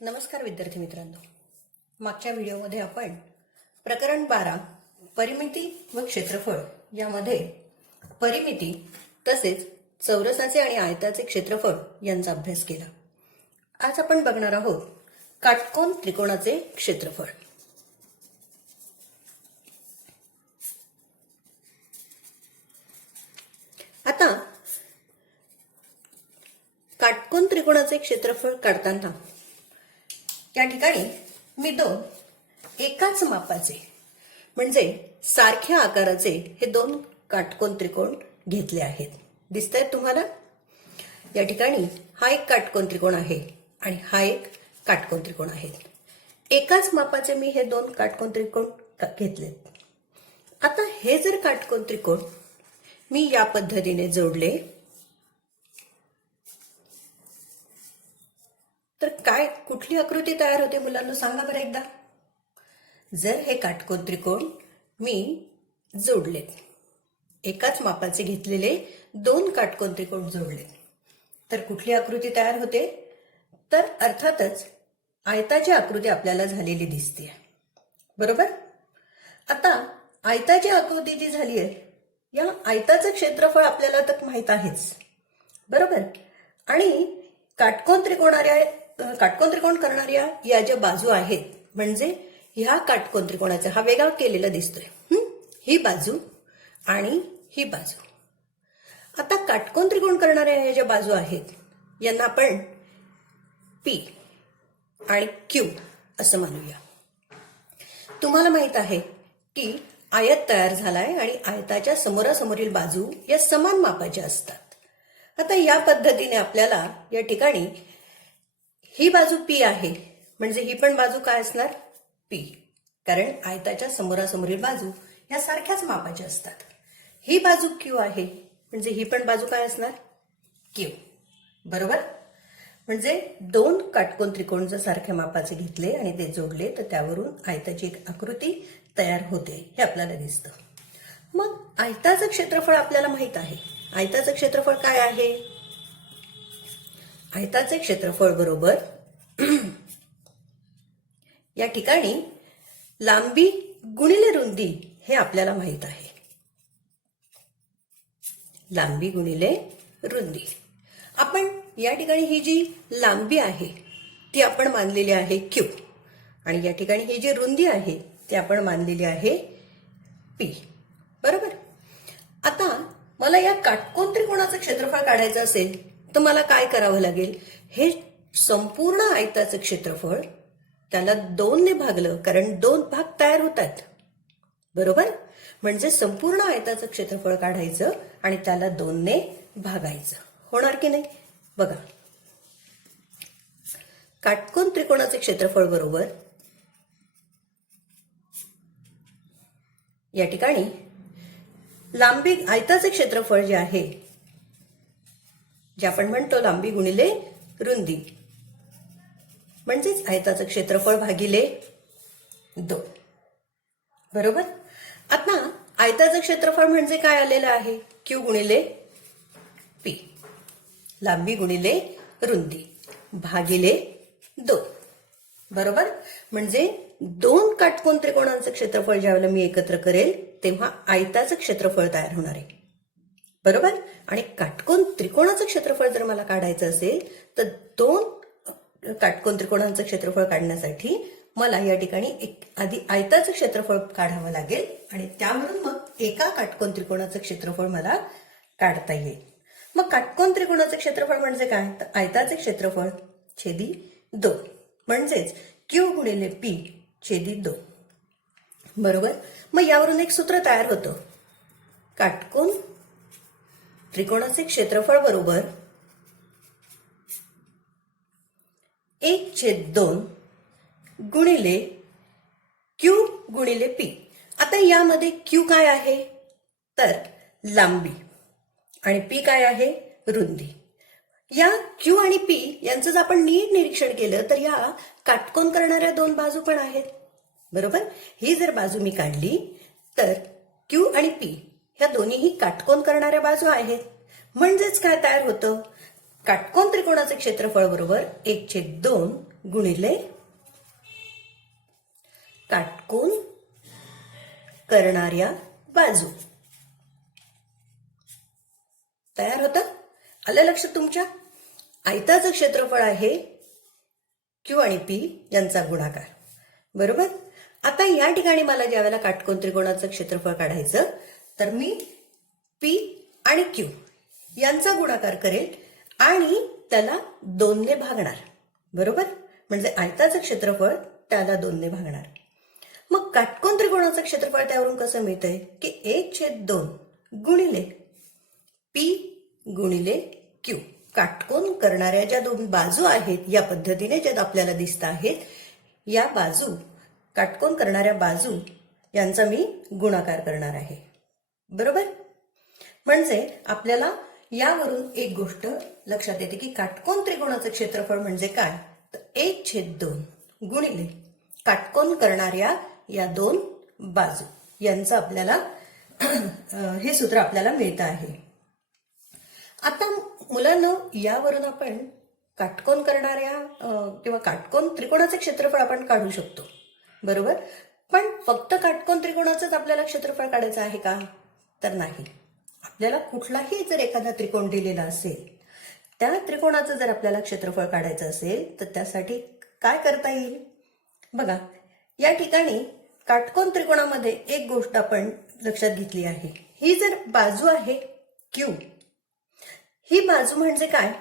नमस्कार विद्यार्थी मित्रांनो, मागच्या व्हिडिओमध्ये आपण प्रकरण 12 परिमिती व क्षेत्रफळ यामध्ये परिमिती तसेच चौरसाचे आणि आयताचे क्षेत्रफळ यांचा अभ्यास केला. आज आपण बघणार आहोत काटकोन त्रिकोणाचे क्षेत्रफळ. आता काटकोन त्रिकोणाचे क्षेत्रफळ काढताना या ठिकाणी मी दोन एकाच मापाचे म्हणजे सारख्या आकाराचे हे दोन काटकोन त्रिकोण घेतले आहेत. दिसतायत तुम्हाला? या ठिकाणी हा एक काटकोन त्रिकोण आहे आणि हा एक काटकोन त्रिकोण आहे. एकाच मापाचे मी हे दोन काटकोन त्रिकोण घेतलेत. आता हे जर काटकोन त्रिकोण मी या पद्धतीने जोडले तर काय कुठली आकृती तयार होते मुलांना सांगा बरं एकदा. जर हे काटकोन त्रिकोण मी जोडले, एकाच मापाचे घेतलेले दोन काटकोन त्रिकोण जोडले तर कुठली आकृती तयार होते? तर अर्थातच आयताची आकृती आपल्याला झालेली दिसते, बरोबर. आता आयताची आकृती जी झाली आहे या आयताचं क्षेत्रफळ आपल्याला तर माहित आहेच, बरोबर. आणि काटकोन त्रिकोण करणाऱ्या या ज्या बाजू आहेत म्हणजे ह्या काटकोन त्रिकोणाचा हा वेगळा केलेला दिसतोय, ही बाजू आणि ही बाजू. आता काटकोन त्रिकोण करणाऱ्या या ज्या बाजू आहेत यांना आपण पी आणि क्यू असं मानूया. तुम्हाला माहित आहे की आयत तयार झालाय आणि आयताच्या समोरासमोरील बाजू या समान मापाच्या असतात. आता या पद्धतीने आपल्याला या ठिकाणी ही बाजू पी आहे म्हणजे ही पण बाजू काय असणार? पी, कारण आयताच्या समोरासमोरील बाजू ह्या सारख्याच मापाच्या असतात. ही बाजू क्यू आहे म्हणजे ही पण बाजू काय असणार? क्यू, बरोबर. म्हणजे दोन काटकोन त्रिकोण जर सारख्या मापाचे घेतले आणि ते जोडले तर त्यावरून आयताची एक आकृती तयार होते हे आपल्याला दिसतं. मग आयताचं क्षेत्रफळ आपल्याला माहित आहे. आयताचं क्षेत्रफळ काय आहे? आयताचे क्षेत्रफळ बरोबर या ठिकाणी लांबी गुणिले रुंदी हे आपल्याला माहित आहे. लांबी गुणिले रुंदी. आपण या ठिकाणी ही जी लांबी आहे ती आपण मानलेली आहे क्यू आणि या ठिकाणी ही जी रुंदी आहे ती आपण मानलेली आहे पी, बरोबर. आता मला या काटकोन त्रिकोणाचं क्षेत्रफळ काढायचं असेल तर मला काय करावं लागेल? हे संपूर्ण आयताचं क्षेत्रफळ त्याला 2 ने भागलं, कारण 2 भाग तयार होतात, बरोबर. म्हणजे संपूर्ण आयताचं क्षेत्रफळ काढायचं आणि त्याला 2 ने भागायचं. होणार की नाही? बघा, काटकोन त्रिकोणाचे क्षेत्रफळ बरोबर या ठिकाणी लांबी आयताचे क्षेत्रफळ जे आहे जे आपण म्हणतो लांबी गुणिले रुंदी म्हणजेच आयताचं क्षेत्रफळ भागिले 2, बरोबर. आता आयताचं क्षेत्रफळ म्हणजे काय आलेलं आहे? क्यू गुणिले पी, लांबी गुणिले रुंदी भागिले 2, बरोबर. म्हणजे दोन काटकोन त्रिकोणांचं क्षेत्रफळ ज्यावेळेला मी एकत्र करेल तेव्हा आयताचं क्षेत्रफळ तयार होणार आहे, बरोबर. आणि काटकोन त्रिकोणाचं क्षेत्रफळ जर मला काढायचं असेल तर दोन काटकोन त्रिकोणांचं क्षेत्रफळ काढण्यासाठी मला या ठिकाणी आधी आयताचं क्षेत्रफळ काढावं लागेल आणि त्यावरून मग एका काटकोन त्रिकोणाचं क्षेत्रफळ मला काढता येईल. मग काटकोन त्रिकोणाचं क्षेत्रफळ म्हणजे काय? तर आयताचे क्षेत्रफळ छेदी 2 म्हणजेच क्यू गुणिले पी छेदी 2, बरोबर. मग यावरून एक सूत्र तयार होतं. काटकोन त्रिकोणाचे क्षेत्रफळ बरोबर 1/2 गुणिले क्यू गुणिले पी. आता यामध्ये क्यू काय आहे? तर लांबी आणि पी काय आहे? रुंदी. या क्यू आणि पी यांचं जर आपण नीट निरीक्षण केलं तर या काटकोन करणाऱ्या दोन बाजू पण आहेत, बरोबर. ही जर बाजू मी काढली तर क्यू आणि पी ह्या दोन्हीही काटकोन करणाऱ्या बाजू आहेत. म्हणजेच काय तयार होतं? काटकोन त्रिकोणाचे क्षेत्रफळ बरोबर 1/2 गुणिले काटकोन करणाऱ्या बाजू. तयार होतं? आलं लक्षात तुमच्या? आयताचं क्षेत्रफळ आहे क्यू आणि पी यांचा गुणाकार. बरोबर. आता या ठिकाणी मला ज्यावेळेला काटकोन त्रिकोणाचं क्षेत्रफळ काढायचं तर मी पी आणि क्यू यांचा गुणाकार करेल आणि त्याला 2 ने भागणार. बरोबर. म्हणजे आयताचं क्षेत्रफळ त्याला 2 ने भागणार. मग काटकोन त्रिकोणाचं क्षेत्रफळ त्यावरून कसं मिळतंय की 1/2 गुणिले पी गुणिले क्यू. काटकोन करणाऱ्या ज्या 2 बाजू आहेत या पद्धतीने ज्या आपल्याला दिसत आहेत या बाजू, काटकोन करणाऱ्या बाजू यांचा मी गुणाकार करणार आहे. बरोबर. म्हणजे आपल्याला यावरून एक गोष्ट लक्षात येते की काटकोन त्रिकोणाचं क्षेत्रफळ म्हणजे काय, तर 1/2 गुणिले काटकोन करणाऱ्या या 2 बाजू यांचं आपल्याला हे सूत्र आपल्याला मिळतं आहे. आता मुलांनो, यावरून आपण काटकोन करणाऱ्या किंवा काटकोन त्रिकोणाचे क्षेत्रफळ आपण काढू शकतो. बरोबर. पण फक्त काटकोन त्रिकोणाचंच आपल्याला क्षेत्रफळ काढायचं आहे का, तर नाही. आपल्याला कुठलाही जर एखादा त्रिकोण दिलेला असेल, त्या त्रिकोणाचं जर आपल्याला क्षेत्रफळ काढायचं असेल तर त्यासाठी काय करता येईल बघा. या ठिकाणी काटकोन त्रिकोणामध्ये एक गोष्ट आपण लक्षात घेतली आहे. ही जर बाजू आहे क्यू, ही बाजू म्हणजे काय,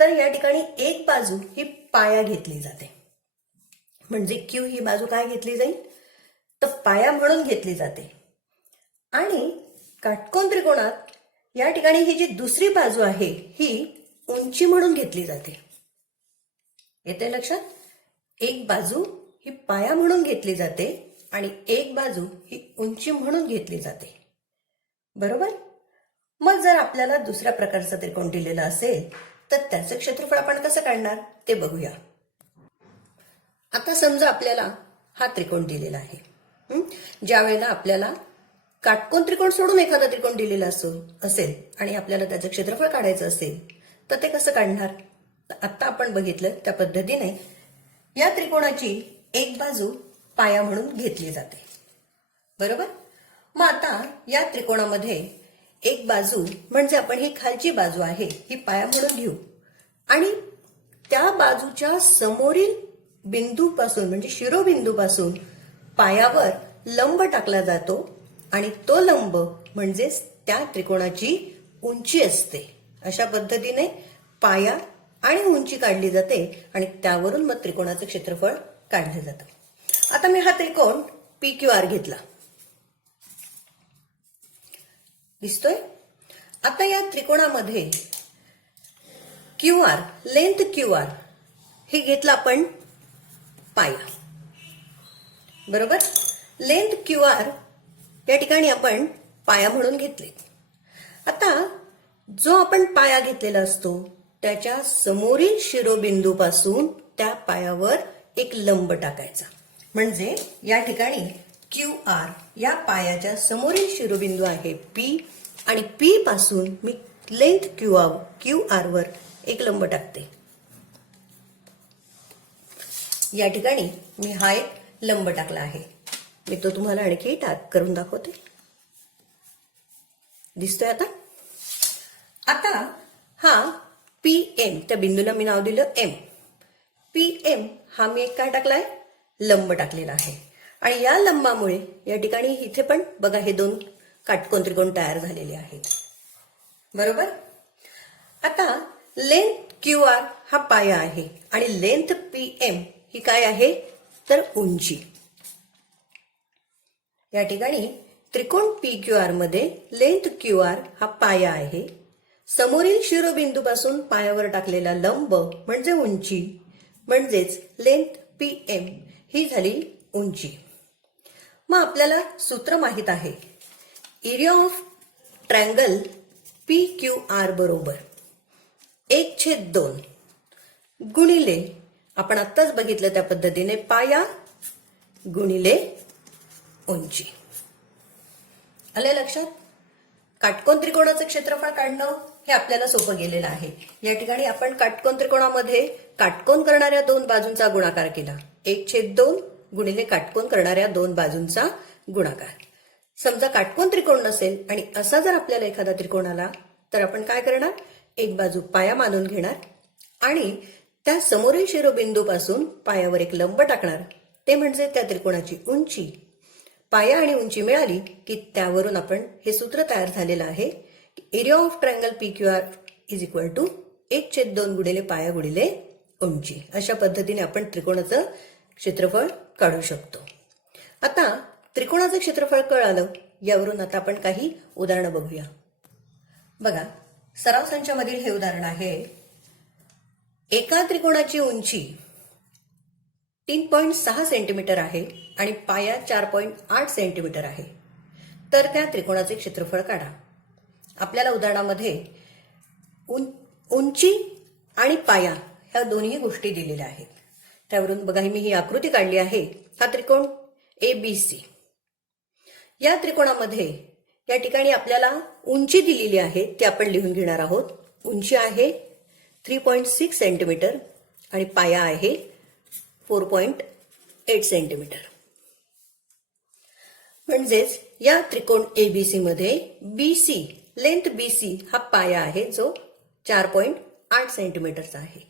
तर या ठिकाणी एक बाजू ही पाया घेतली जाते. म्हणजे क्यू ही बाजू काय घेतली जाईल, तर पाया म्हणून घेतली जाते. आणि काटकोन त्रिकोणात या ठिकाणी ही जी दुसरी बाजू आहे ही उंची म्हणून घेतली जाते. येते लक्षात? एक बाजू ही पाया म्हणून घेतली जाते आणि एक बाजू ही उंची म्हणून घेतली जाते. बरोबर. मग जर आपल्याला दुसऱ्या प्रकारचा त्रिकोण दिलेला असेल तर त्याचं क्षेत्रफळ आपण कसं काढणार ते बघूया. आता समजा आपल्याला हा त्रिकोण दिलेला आहे. ज्या वेळेला आपल्याला काटकोन त्रिकोण सोडून एखादा त्रिकोण दिलेला असेल आणि आपल्याला त्याचं क्षेत्रफळ काढायचं असेल तर ते कसं काढणार. आता आपण बघितलं त्या पद्धतीने या त्रिकोणाची एक बाजू पाया म्हणून घेतली जाते. बरोबर. मग आता या त्रिकोणामध्ये एक बाजू म्हणजे आपण ही खालची बाजू आहे ही पाया म्हणून घेऊ आणि त्या बाजूच्या समोरील बिंदूपासून म्हणजे शिरोबिंदूपासून पायावर लंब टाकला जातो आणि तो लंब म्हणजेच त्या त्रिकोणाची उंची असते. अशा पद्धतीने पाया आणि उंची काढली जाते आणि त्यावरून मग त्रिकोणाचं क्षेत्रफळ काढलं जातं. आता मी हा त्रिकोण PQR घेतला. दिसतोय? आता या त्रिकोणामध्ये QR, लेंथ QR हे घेतलं आपण पाया. बरोबर. लेंथ QR या ठिकाणी आपण पाया म्हणून घेतले. आता जो आपण पाया घेतलेला असतो त्याच्या समोरील शिरोबिंदूपासून त्या पायावर एक लंब टाकायचा. म्हणजे या ठिकाणी QR या पायाच्या समोरील शिरोबिंदू आहे P आणि P पासून मी लेंथ QR वर एक लंब टाकते. या ठिकाणी मी हा एक लंब टाकला आहे. मी तो तुम्हाला आणखी टाक करून दाखवते. दिसतोय आता? आता हा PM, त्या बिंदूला मी नाव दिलं M. PM हा मी एक काय टाकलाय, लंब टाकलेला आहे. आणि या लंबामुळे या ठिकाणी इथे पण बघा हे 2 काटकोन त्रिकोण तयार झालेले आहेत. बरोबर. आता लेंथ QR हा पाया आहे आणि लेंथ PM ही काय आहे, तर उंची. या ठिकाणी त्रिकोण PQR मध्ये लेंथ QR हा पाया आहे. समोरील शिरोबिंदूपासून पायावर टाकलेला लंब म्हणजे उंची, म्हणजेच लेंथ PM ही झाली उंची. मग आपल्याला सूत्र माहित आहे. एरिया ऑफ ट्रायंगल PQR बरोबर 1/2 गुणिले आपण आत्ताच बघितलं त्या पद्धतीने पाया गुणिले उंची. आले लक्षात? काटकोन त्रिकोणाचं क्षेत्रफळ काढणं हे आपल्याला सोपं गेलेलं आहे. या ठिकाणी आपण काटकोन त्रिकोणामध्ये काटकोन करणाऱ्या दोन बाजूंचा गुणाकार केला. 1/2 गुणिले काटकोन करणाऱ्या दोन बाजूंचा गुणाकार. समजा काटकोन त्रिकोण नसेल आणि असा जर आपल्याला एखादा त्रिकोण आला तर आपण काय करणार, एक बाजू पाया मानून घेणार आणि त्या समोरील शिरोबिंदूपासून पायावर एक लंब टाकणार. ते म्हणजे त्या त्रिकोणाची उंची. पाया आणि उंची मिळाली की त्यावरून आपण हे सूत्र तयार झालेलं आहे. Area of triangle PQR is equal to 1/2 गुणिले पाया गुणिले उंची. अशा पद्धतीने आपण त्रिकोणाचं क्षेत्रफळ काढू शकतो. आता त्रिकोणाचं क्षेत्रफळ कळालं, यावरून आता आपण काही उदाहरणं बघूया. बघा, सराव संचामधील हे उदाहरण आहे. एका त्रिकोणाची उंची 3.6 सेंटीमीटर आहे आणि पाया 4.8 सेंटीमीटर आहे. तर त्या त्रिकोणाचे क्षेत्रफळ काढा. आपल्याला उदाहरणामध्ये उंची आणि पाया ह्या दोन्ही गोष्टी दिलेल्या आहेत. त्यावरून बघा, मी ही आकृती काढली आहे. हा त्रिकोण ABC. या त्रिकोणामध्ये या ठिकाणी आपल्याला उंची दिलेली आहे, ती आपण लिहून घेणार आहोत. उंची आहे 3.6 सेंटीमीटर आणि पाया आहे 4.8 सेंटीमीटर. म्हणजेच या त्रिकोण ABC मध्ये BC, लेंथ BC हा पाया आहे जो 4.8 सेंटीमीटरचा आहे.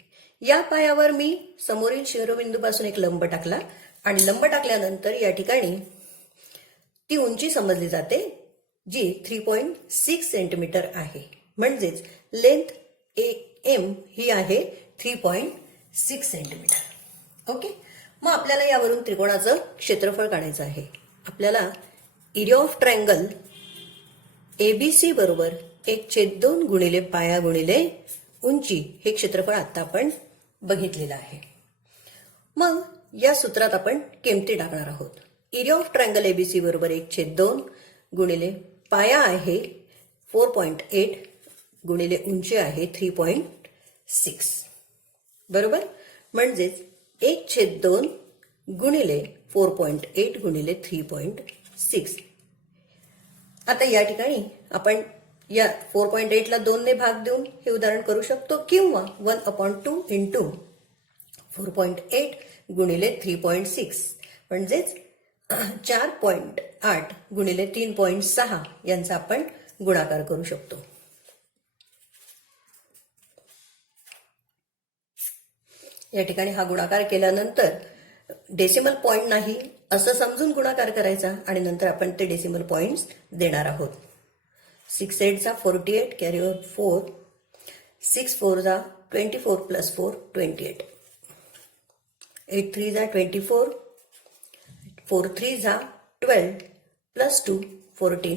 या पायावर मी समोरील शिरोबिंदूपासून एक लंब टाकला आणि लंब टाकल्यानंतर या ठिकाणी ती उंची समजली जाते जी 3.6 सेंटीमीटर आहे. म्हणजेच लेंथ AM ही आहे 3.6 सेंटीमीटर. ओके, मग आपल्याला यावरून त्रिकोणाचं क्षेत्रफळ काढायचं आहे. आपल्याला एरिया ऑफ ट्रायंगल ABC बरोबर 1/2 गुणिले पाया गुणिले उंची हे क्षेत्रफळ आता आपण बघितलेलं आहे. मग या सूत्रात आपण किमती टाकणार आहोत. एरिया ऑफ ट्रायंगल ABC बरोबर 1/2 गुणिले पाया आहे 4.8 गुणिले उंची आहे 3.6. बरोबर, म्हणजेच 1/2 गुणिले 4.8 गुणिले 3.6. आता या ठिकाणी आपण या 4.8 ला 2 ने भाग देऊन हे उदाहरण करू शकतो किंवा 1/2 इंटू 4.8 गुणिले 3.6 म्हणजेच 4.8 गुणिले 3.6 यांचा आपण गुणाकार करू शकतो. या ठिकाणी हा गुणाकार केल्यानंतर डेसिमल पॉइंट नाही असं समजून गुणाकार करायचा आणि नंतर आपण ते डेसिमल पॉइंट्स देणार आहोत. 6 8 48 कॅरी ओव्हर 4, 6 4 24 प्लस 4 28, 8 3 24, 4 3 12 प्लस 2 14,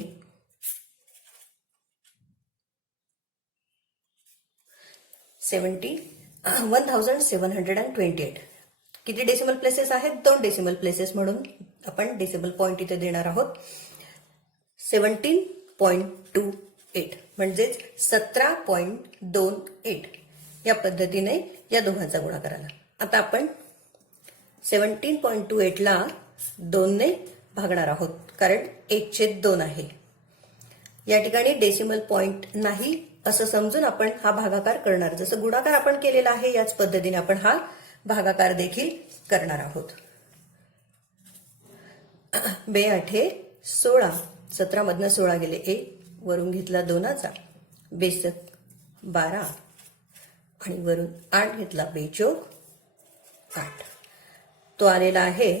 1728. किती डेसिमल प्लेसेस आहेत? 2 डेसिमल प्लेसेस, म्हणून आपण डेसिमल पॉइंट इथे देणार आहोत. 17.28 म्हणजेच 17.28 या पद्धतीने या दोघांचा गुणाकार आला. आता आपण 17.28 ला 2 ने भागणार आहोत कारण 1/2 आहे. या ठिकाणी डेसिमल पॉइंट नाही असं समजून आपण हा भागाकार करणार. जसं गुणाकार आपण केलेला आहे याच पद्धतीने आपण हा भागाकार देखील करणार आहोत. 2 8 16, 17 मधनं 16 गेले 1, वरून घेतला 2चा, 2 12 आणि वरून 8 घेतला 2 8. तो आलेला आहे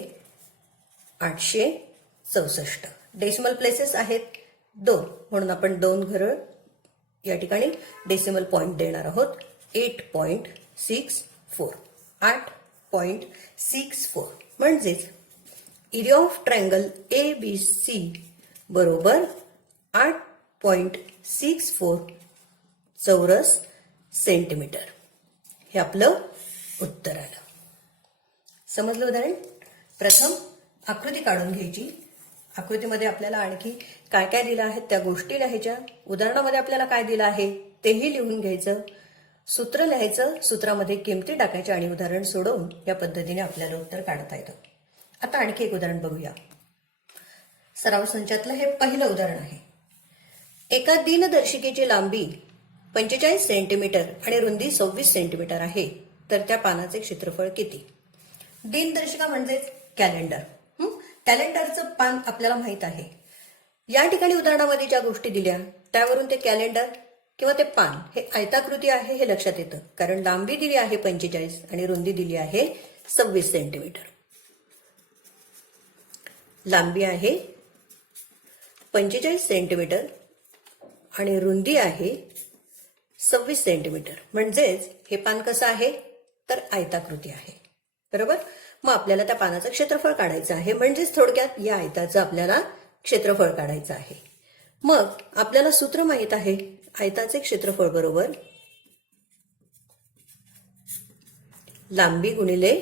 864. डेसिमल प्लेसेस आहेत 2 म्हणून आपण 2 घरं या ठिकाणी डेसिमल पॉइंट देणार आहोत. 8.64 8.64 म्हणजेच एरिया ऑफ ट्रायंगल ABC बरोबर 8.64 चौरस सेंटीमीटर. हे आपलं उत्तर आलं. समजलं उदाहरण? प्रथम आकृती काढून घ्यायची. आकृतीमध्ये आपल्याला आणखी काय काय दिलं आहे त्या गोष्टी लिहायच्या. उदाहरणामध्ये आपल्याला काय दिलं आहे तेही लिहून घ्यायचं. सूत्र लिहायचं, सूत्रामध्ये किमती टाकायच्या आणि उदाहरण सोडवून या पद्धतीने आपल्याला उत्तर काढता येतं. आता आणखी एक उदाहरण बघूया. सराव संचातलं हे पहिलं उदाहरण आहे. एका दिनदर्शिकेची लांबी 45 सेंटीमीटर आणि रुंदी 26 सेंटीमीटर आहे, तर त्या पानाचे क्षेत्रफळ किती? दिनदर्शिका म्हणजेच कॅलेंडर. कॅलेंडरचं पान आपल्याला माहित आहे. या ठिकाणी उदाहरणामध्ये ज्या गोष्टी दिल्या त्यावरून ते कॅलेंडर किंवा ते पान हे आयताकृती आहे हे लक्षात येतं, कारण लांबी दिली आहे 45 आणि रुंदी दिली आहे 26 सेंटीमीटर. लांबी आहे 45 सेंटीमीटर आणि रुंदी आहे 26 सेंटीमीटर. म्हणजेच हे पान कसं आहे तर आयताकृती आहे. बरोबर. मग आपल्याला त्या पानाचं क्षेत्रफळ काढायचं आहे, म्हणजेच थोडक्यात या आयताचं आपल्याला क्षेत्रफळ काढायचं आहे. मग आपल्याला सूत्र माहित आहे, आयताचे क्षेत्रफळ बरोबर लांबी गुणिले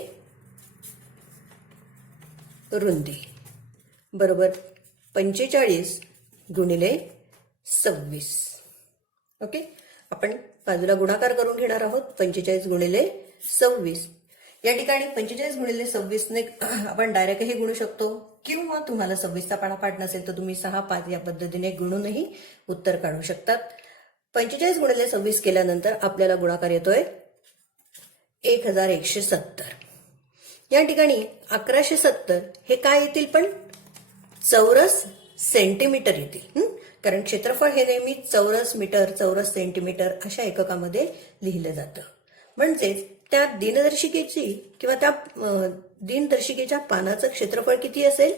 रुंदी बरोबर 45 गुणिले 26. ओके. आपण बाजूला गुणाकार करून घेणार आहोत. 45 गुणिले 26. या ठिकाणी 45 गुणिले 26 ने आपण डायरेक्टही गुणू शकतो, किंवा तुम्हाला 26चा पाढा नसेल तर तुम्ही 6, 5 या पद्धतीने गुणूनही उत्तर काढू शकतात. 45 गुणिले 26 केल्यानंतर आपल्याला गुणाकार येतोय 1170. या ठिकाणी 1170 हे काय येतील पण चौरस सेंटीमीटर येतील, कारण क्षेत्रफळ हे नेहमी चौरस मीटर, चौरस सेंटीमीटर अशा एककामध्ये लिहिलं जातं. म्हणजेच त्या दिनदर्शिकेची किंवा त्या दिनदर्शिकेच्या पानाचं क्षेत्रफळ किती असेल?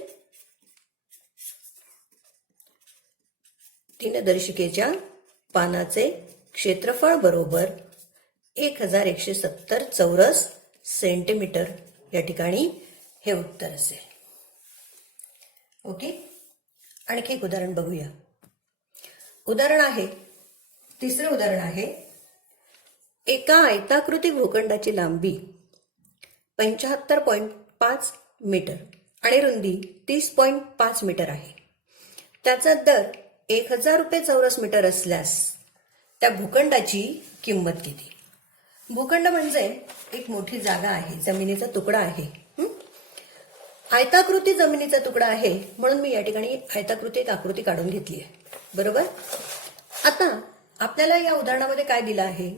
दिनदर्शिकेच्या पानाचे क्षेत्रफळ बरोबर 1170 चौरस सेंटीमीटर. या ठिकाणी हे उत्तर असेल. ओके. आणखी एक उदाहरण बघूया. उदाहरण आहे, तिसरे उदाहरण आहे, एका आयताकृती भूखंडाची लांबी 75.5 मीटर आणि रुंदी 30.5 मीटर आहे. त्याचा दर 1000 रुपये चौरस मीटर असल्यास त्या भूखंडाची किंमत किती? भूखंड म्हणजे एक मोठी जागा आहे, जमिनीचा तुकडा आहे. आयताकृती जमिनीचा तुकडा आहे, म्हणून मी या ठिकाणी आयताकृती एक आकृती काढून घेतली आहे. बरोबर. आता आपल्याला या उदाहरणामध्ये काय दिलं आहे?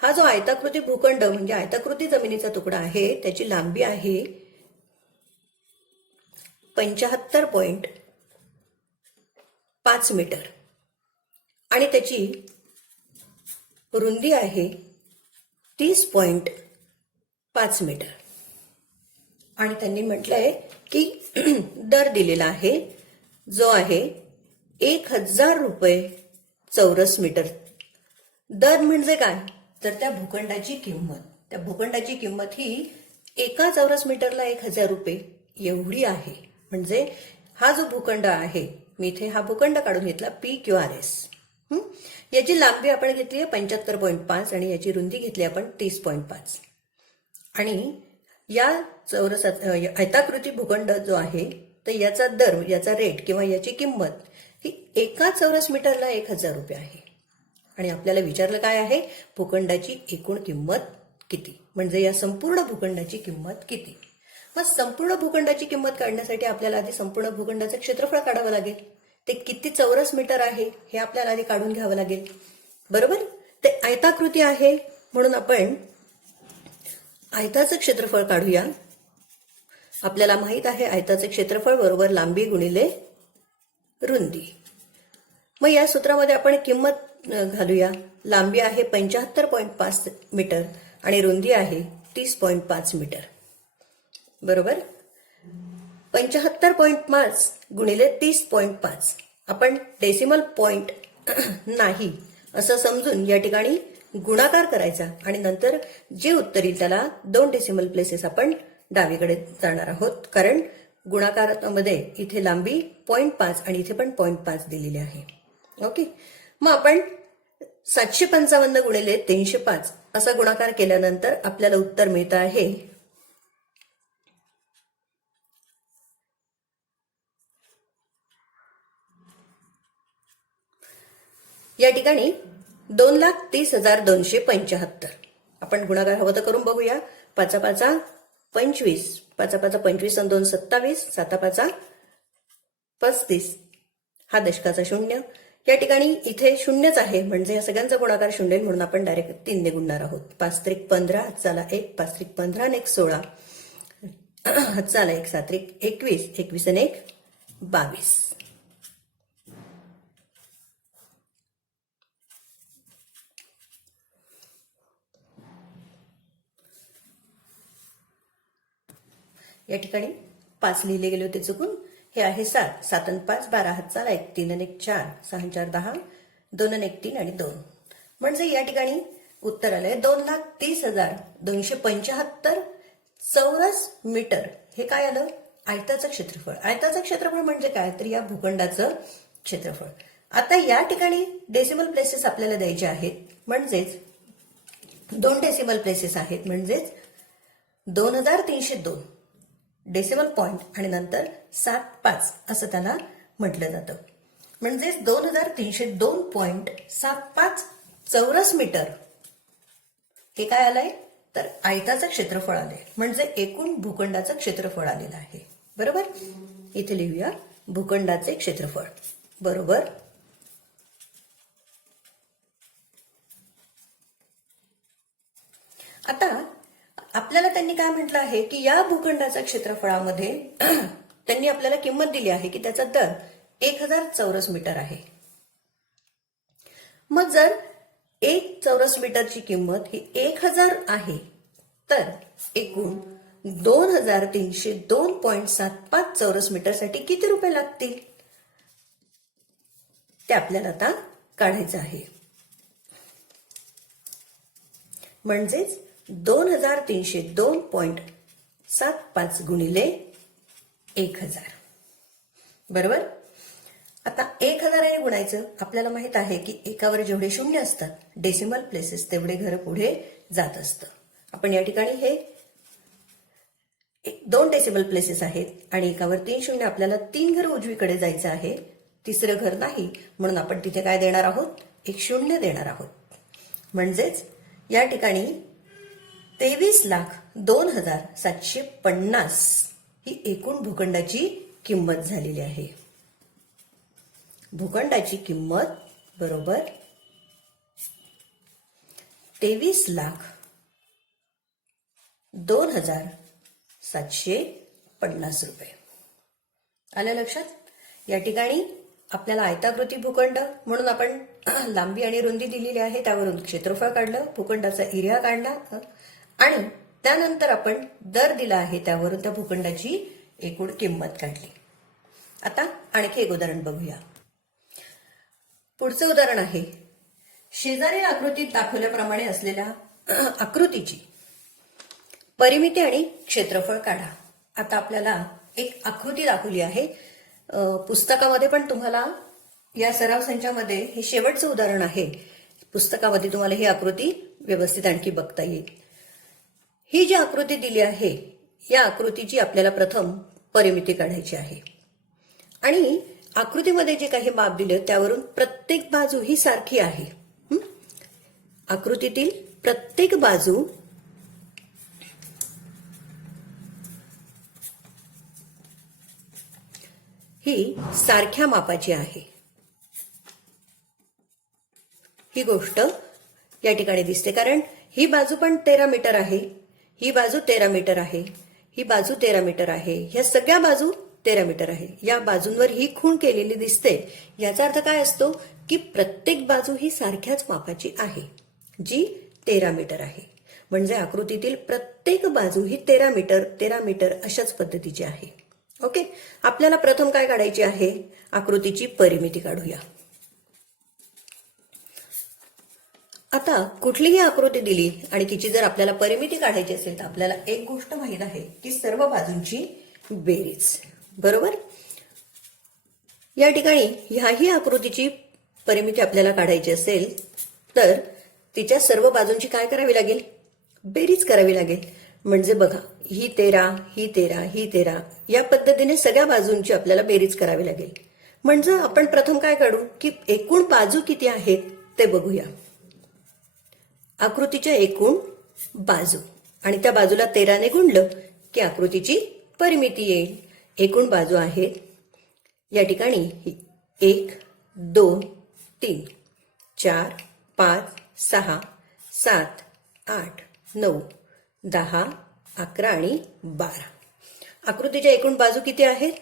हा जो आयताकृती भूखंड म्हणजे आयताकृती जमिनीचा तुकडा आहे, त्याची लांबी आहे 75.5 मीटर आणि त्याची रुंदी आहे 30.5 मीटर. आणि त्यांनी म्हटलंय की दर दिलेला आहे जो आहे 1000 रुपये चौरस मीटर. दर म्हणजे काय तर त्या भूखंडाची किंमत. त्या भूखंडाची किंमत ही एका चौरस मीटरला 1000 रुपये एवढी आहे. म्हणजे हा जो भूखंड आहे, मी इथे हा भूखंड काढून घेतला PQRS. याची लांबी आपण घेतली आहे 75.5 आणि याची रुंदी घेतली आपण 30.5. आणि या चौरस आयताकृती भूखंड जो आहे तर याचा दर, याचा रेट किंवा याची किंमत ही एका चौरस मीटरला 1000 रुपये आहे. आणि आपल्याला विचारलं काय आहे? भूखंडाची एकूण किंमत किती, म्हणजे या संपूर्ण भूखंडाची किंमत किती. मग संपूर्ण भूखंडाची किंमत काढण्यासाठी आपल्याला आधी संपूर्ण भूखंडाचं क्षेत्रफळ काढावं लागेल. ते किती चौरस मीटर आहे हे आपल्याला आधी काढून घ्यावं लागेल. बरोबर. ते आयताकृती आहे म्हणून आपण आयताचं क्षेत्रफळ काढूया. आपल्याला माहित आहे आयताचे क्षेत्रफळ बरोबर लांबी गुणिले रुंदी. मग या सूत्रामध्ये आपण किंमत घालूया. लांबी आहे 75.5 मीटर आणि रुंदी आहे 30.5 मीटर. बरोबर. 75.5 गुणिले 30.5. आपण डेसिमल पॉइंट नाही असं समजून या ठिकाणी गुणाकार करायचा आणि नंतर जे उत्तर येईल त्याला 2 डेसिमल प्लेसेस आपण डावीकडे जाणार आहोत, कारण गुणाकारामध्ये इथे लांबी 0.5 आणि इथे पण 0.5 दिलेली आहे. ओके. मग आपण 755 गुणिले 305 असा गुणाकार केल्यानंतर आपल्याला उत्तर मिळतं आहे या ठिकाणी 2,30,275. आपण गुणाकार हवं तर करून बघूया. 5 5 25, 5 5 25 आणि 2 27, 7 5 35. हा दशकाचा 0. या ठिकाणी इथे शून्यच आहे, म्हणजे या सगळ्यांचा गुणाकार शून्य म्हणून आपण डायरेक्ट 3 ने गुणणार आहोत. 5 त्रिक 15, हातचाला 1, 5 त्रिक 15 आणि 1 16, हातचाला 1, 7 त्रिक 21, 21 आणि 1 22. या ठिकाणी 5 लिहिले गेले होते चुकून. हे आहे 7, 7 आणि 5 12, हातचाला 1, 3 आणि 1 4, 6 आणि 4 10, 2 आणि 1 3 आणि 2. म्हणजे या ठिकाणी उत्तर आलंय 2,30,275 चौरस मीटर. हे काय आलं? आयताचं क्षेत्रफळ. आयताचं क्षेत्रफळ म्हणजे काय? तर या भूखंडाचं क्षेत्रफळ. आता या ठिकाणी डेसिमल प्लेसेस आपल्याला द्यायचे आहेत, म्हणजेच 2 डेसिमल प्लेसेस आहेत, म्हणजेच 2302 डेसिमल पॉइंट आणि नंतर 75 असं त्याला म्हटलं जातं. म्हणजेच 2302.75 चौरस मीटर. हे काय आलंय? तर आयताचं क्षेत्रफळ आलंय, म्हणजे एकूण भूखंडाचं क्षेत्रफळ आलेलं आहे. बरोबर? इथे लिहूया भूखंडाचे क्षेत्रफळ. बरोबर. आता आपल्याला त्यांनी काय म्हटलं आहे की या भूखंडाच्या क्षेत्रफळामध्ये त्यांनी आपल्याला किंमत दिली आहे की त्याचा दर 1000 चौरस मीटर आहे. मग जर 1 चौरस मीटरची किंमत ही 1000 आहे, तर एकूण 2302.75 चौरस मीटरसाठी किती रुपये लागतील ते आपल्याला आता काढायचं आहे. म्हणजेच 2302.75 गुणिले 1000. बरोबर. आता 1000 आहे गुणायचं. आपल्याला माहित आहे की एकावर जेवढे शून्य असतात डेसिमल प्लेसेस तेवढे घर पुढे जात असतं. आपण या ठिकाणी हे 2 डेसिमल प्लेसेस आहेत आणि एकावर 3 शून्य, आपल्याला 3 घर उजवीकडे जायचं आहे, तिसरं घर नाही, म्हणून आपण तिथे काय देणार आहोत? 1 शून्य देणार आहोत. म्हणजेच या ठिकाणी 23,02,750 ही एकूण भूखंडाची किंमत झालेली आहे. भूखंडाची किंमत बरोबर 23,02,750 रुपये. आलं लक्षात? या ठिकाणी आपल्याला आयताकृती भूखंड म्हणून आपण लांबी आणि रुंदी दिलेली आहे, त्यावरून क्षेत्रफळ काढलं, भूखंडाचा एरिया काढला आणि त्यानंतर आपण दर दिला आहे त्यावरून त्या भूखंडाची एकूण किंमत काढली. आता आणखी एक उदाहरण बघूया. पुढचं उदाहरण आहे, शेजारील आकृतीत दाखवल्याप्रमाणे असलेल्या आकृतीची परिमिती आणि क्षेत्रफळ काढा. आता आपल्याला एक आकृती दाखवली आहे. पुस्तकामध्ये पण तुम्हाला या सराव संचामध्ये हे शेवटचं उदाहरण आहे. पुस्तकामध्ये तुम्हाला ही आकृती व्यवस्थित आणखी बघता येईल. ही जी आकृती दिली आहे या आकृतीची आपल्याला प्रथम परिमिती काढायची आहे आणि आकृतीमध्ये जे काही माप दिले त्यावरून प्रत्येक बाजू ही सारखी आहे. आकृतीतील प्रत्येक बाजू ही सारख्या मापाची आहे. ही गोष्ट या ठिकाणी दिसते, कारण ही बाजू पण 13 मीटर आहे, ही बाजू 13 मीटर आहे, ही बाजू 13 मीटर आहे, ह्या सगळ्या बाजू 13 मीटर आहे. या बाजूंवर ही खूण केलेली दिसते. याचा अर्थ काय असतो की प्रत्येक बाजू ही सारख्याच मापाची आहे, जी 13 मीटर आहे. म्हणजे आकृतीतील प्रत्येक बाजू ही 13 मीटर अशाच पद्धतीची आहे. ओके. आपल्याला प्रथम काय काढायची आहे? आकृतीची परिमिती काढूया. आता कुठलीही आकृती दिली आणि तिची जर आपल्याला परिमिती काढायची असेल तर आपल्याला एक गोष्ट माहित आहे की सर्व बाजूंची बेरीज. बरोबर. या ठिकाणी ह्याही आकृतीची परिमिती आपल्याला काढायची असेल तर तिच्या सर्व बाजूंची काय करावी लागेल? बेरीज करावी लागेल. म्हणजे बघा, ही 13, ही 13, ही 13 या पद्धतीने सगळ्या बाजूंची आपल्याला बेरीज करावी लागेल. म्हणजे आपण प्रथम काय काढू की एकूण बाजू किती आहेत ते बघूया. आकृतीच्या एकूण बाजू आणि त्या बाजूला 13 ने गुणलं की आकृतीची परिमिती येईल. एकूण बाजू आहेत या ठिकाणी 1, 2, 3 4 5 6 7 8 9 10 11 आणि 12. आकृतीच्या एकूण बाजू किती आहेत?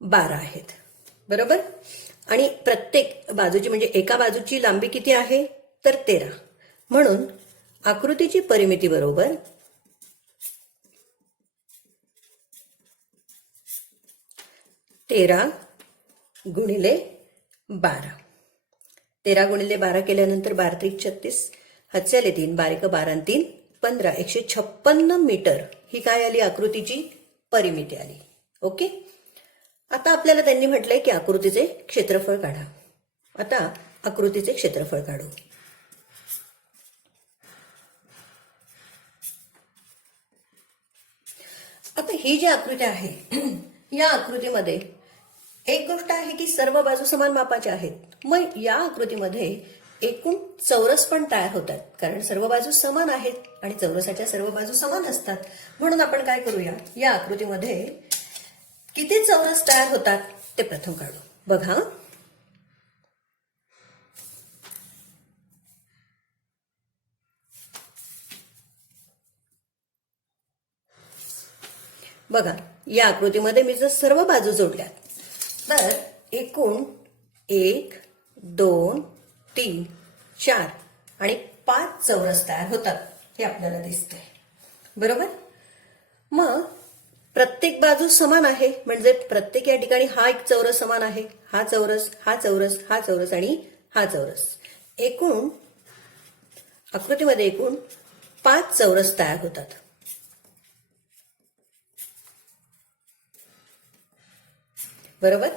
12 आहेत. बरोबर. आणि प्रत्येक बाजूची म्हणजे एका बाजूची लांबी किती आहे? तर 13. म्हणून आकृतीची परिमिती बरोबर 13 गुणिले 12. 13 गुणिले 12 केल्यानंतर 12 त्रिक 36, हातचे आले 3, 12 12 आणि 3 15, 156 मीटर ही काय आली? आकृतीची परिमिती आली. ओके. आता आपल्याला त्यांनी म्हटलंय की आकृतीचे क्षेत्रफळ काढा. आता आकृतीचे क्षेत्रफळ काढू. आता ही जी आकृती आहे या आकृतीमध्ये एक गोष्ट आहे की सर्व बाजू समान मापाच्या आहेत. मग या आकृतीमध्ये एकूण चौरस पण तयार होतात, कारण सर्व बाजू समान आहेत आणि चौरसाच्या सर्व बाजू समान असतात. म्हणून आपण काय करूया, या आकृतीमध्ये किती चौरस तयार होतात ते प्रथम काढू. बघा, बघा या आकृतीमध्ये मी जर सर्व बाजू जोडल्या तर एकूण 1 2 3 4 आणि 5 चौरस तयार होतात हे आपल्याला दिसतंय. बरोबर. मग प्रत्येक बाजू समान आहे म्हणजे प्रत्येक या ठिकाणी हा एक चौरस समान आहे, हा चौरस, हा चौरस, हा चौरस आणि हा चौरस. एकूण आकृतीमध्ये एकूण 5 चौरस तयार होतात. बरोबर.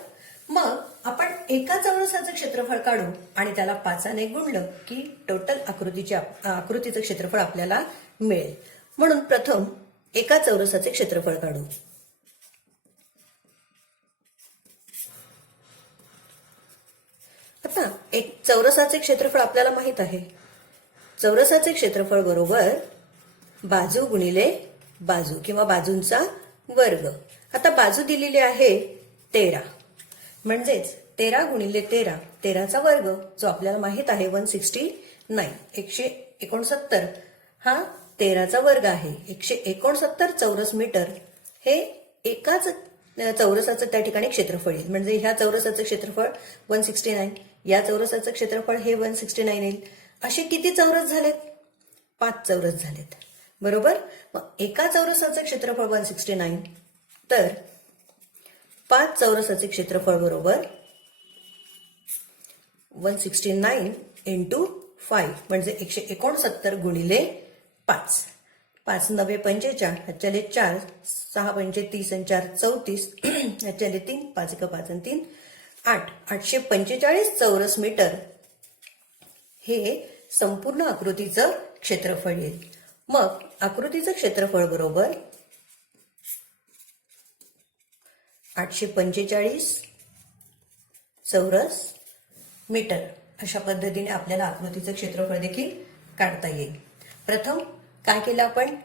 मग आपण एका चौरसाचं क्षेत्रफळ काढू आणि त्याला 5 ने गुणलं की टोटल आकृतीचं क्षेत्रफळ आपल्याला मिळेल. म्हणून प्रथम एका चौरसाचे क्षेत्रफळ काढू. आता एक चौरसाचे क्षेत्रफळ आपल्याला माहित आहे. चौरसाचे क्षेत्रफळ बरोबर बाजू गुणिले बाजू किंवा बाजूंचा वर्ग. आता बाजू दिलेली आहे 13, म्हणजेच 13 गुणिले 13, 13चा वर्ग जो आपल्याला माहित आहे 169, 169 हा 13चा वर्ग आहे. 169 चौरस मीटर हे एकाच चौरसाचं त्या ठिकाणी क्षेत्रफळ येईल. म्हणजे ह्या चौरसाचं क्षेत्रफळ 169, या चौरसाचं क्षेत्रफळ हे 169 येईल. असे किती चौरस झालेत? 5 चौरस झालेत. बरोबर. मग एका चौरसाचं क्षेत्रफळ 169 तर 5 चौरसाचे क्षेत्रफळ बरोबर 169 इंटू 5 म्हणजे 169 गुणिले 5. 5 9 45, ह्याच्याले 4, 6 पंचे 30 आणि 4 34, ह्याच्याले 3, 5 1 5 आणि 3 8, 845 चौरस मीटर हे संपूर्ण आकृतीचं क्षेत्रफळ येईल. मग आकृतीचं क्षेत्रफळ बरोबर 845 चौरस मीटर. अशा पद्धतीने आपल्याला आकृतीचं क्षेत्रफळ देखील काढता येईल. प्रथम काय केलं आपण,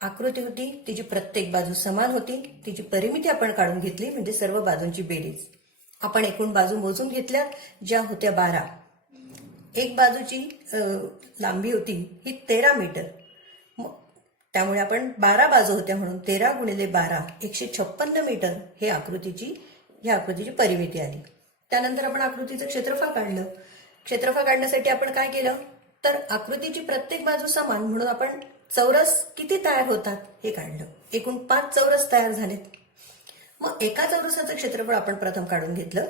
आकृती होती तिची प्रत्येक बाजू समान होती, तिची परिमिती आपण काढून घेतली म्हणजे सर्व बाजूंची बेरीज. आपण एकूण बाजू मोजून घेतल्या ज्या होत्या 12. एक बाजूची लांबी होती ही 13 मीटर, त्यामुळे आपण 12 बाजू होत्या म्हणून 13 गुणिले 12 156 मीटर हे ह्या आकृतीची परिमिती आली. त्यानंतर आपण आकृतीचं क्षेत्रफळ काढलं. क्षेत्रफळ काढण्यासाठी आपण काय केलं तर आकृतीची प्रत्येक बाजू समान म्हणून आपण चौरस किती तयार होतात हे काढलं. एकूण 5 चौरस तयार झालेत. मग एका चौरसाचं क्षेत्रफळ आपण प्रथम काढून घेतलं.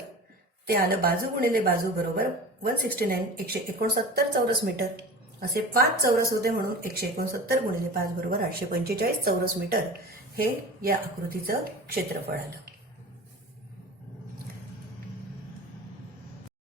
ते आलं बाजू गुणिले बाजू बरोबर 169, 169 चौरस मीटर. असे 5 चौरस होते म्हणून 169 गुणिले 5 बरोबर 845 चौरस मीटर हे या आकृतीचं क्षेत्रफळ आलं.